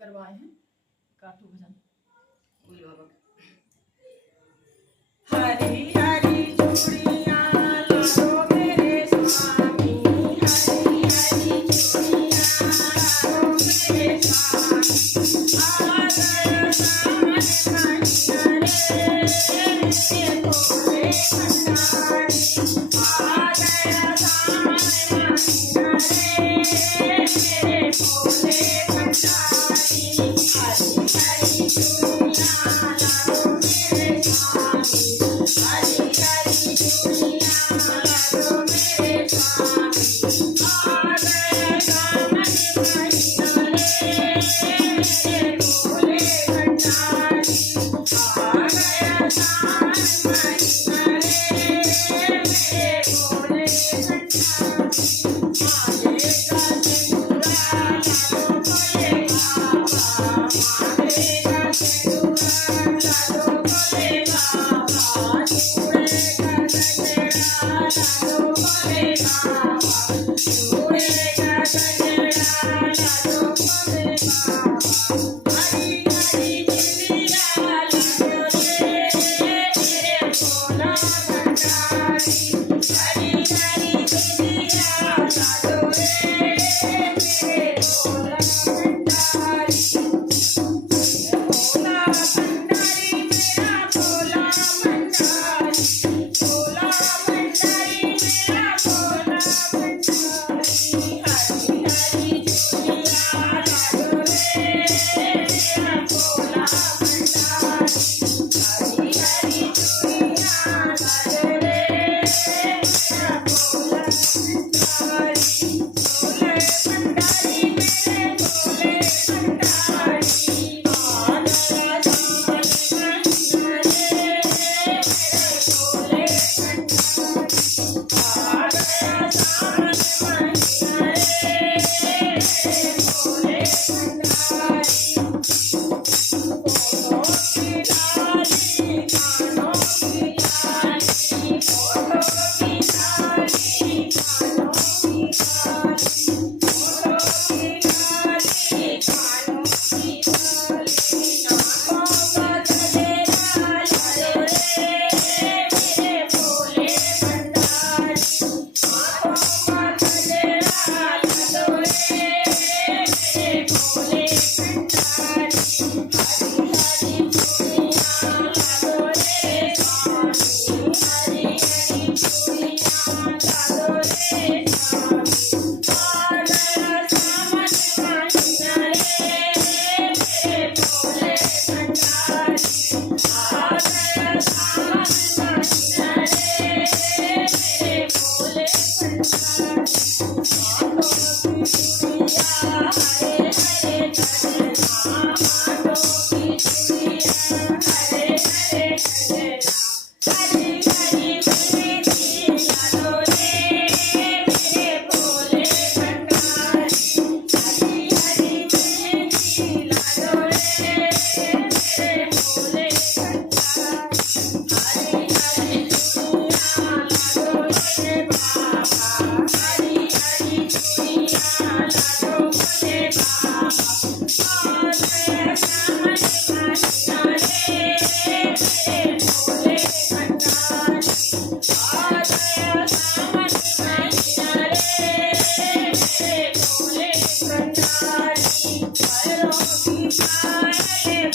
करवाए हैं काठू भजन। बोलिए बाबा। हरी हरी चूड़ियां लाडो मेरे स्वामी, हरी हरी चूड़ियां लाडो मेरे स्वामी। आ गया सावन महीना रे मेरे भोले भंडारी, आ गया सावन महीना रे मेरे भोले भंडारी। हरी हरी चूड़ियां लाडो मेरे स्वामी, हरी हरी चूड़ियां लाडो मेरे स्वामी। आ गया सावन महीना रे मेरे भोले भंडारी, आ गया सावन महीना रे मेरे भोले भंडारी। मांगे का सिंदूरा लाडो भोले बाबा, मांगे का सिंदूरा लाडो भोले बाबा, चूड़े का गजरा लाडो भोले बाबा, चूड़े का गजरा लाडो भोले बाबा। हरी हरी चूड़ियां लाडो रे मेरे भोला भंडारी, हरी हरी चूड़ियां लाडो रे मेरे भोला भंडारी। भोला भंडारी मेरा भोला भंडारी, भोला भंडारी मेरा भोला भंडारी। हरी हरी चूड़ियां लाडो रे मेरा भोला भंडारी, हरी हरी चूड़ियां लाडो रे मेरा भोला भंडारी। भोले भंडारी मेरे भोले भंडारी, आ गया सावन महीना रे मेरे भोले भंडारी, आ गया सावन महीना रे मेरे भोले भंडारी। फोटो की लाली कानों की लाली, फोटो की लाली कानों की लाली, फोटो की लाली कानों की लाली। नाकों का गजरा लाडो रे मेरे भोले भंडारी, नाकों का गजरा लाडो रे मेरे भोले भंडारी। हरी हरी चूड़ियां लाडो रे स्वामी, हरी हरी चूड़ियां लाडो रे स्वामी। आ गया सावन महीना रे मेरे भोले भंडारी, आ गया सावन महीना रे मेरे भोले भंडारी। माथों की चूड़ियां हरे हरे गजरा, माथों की चूड़ियां हरे हरे गजरा। हरी हरी मेहंदी लाडो रे मेरे भोले भंडारी, हरी हरी मेहंदी लाडो रे मेरे भोले भंडारी। हरी हरी चूड़ियां लाडो रे बाबा, हरी हरी चूड़ियां लाडो भोले बाबा। आ गया सावन महीना रे मेरे भोले भंडारी, आ गया सावन महीना रे मेरे भोले भंडारी। पैरों की पायल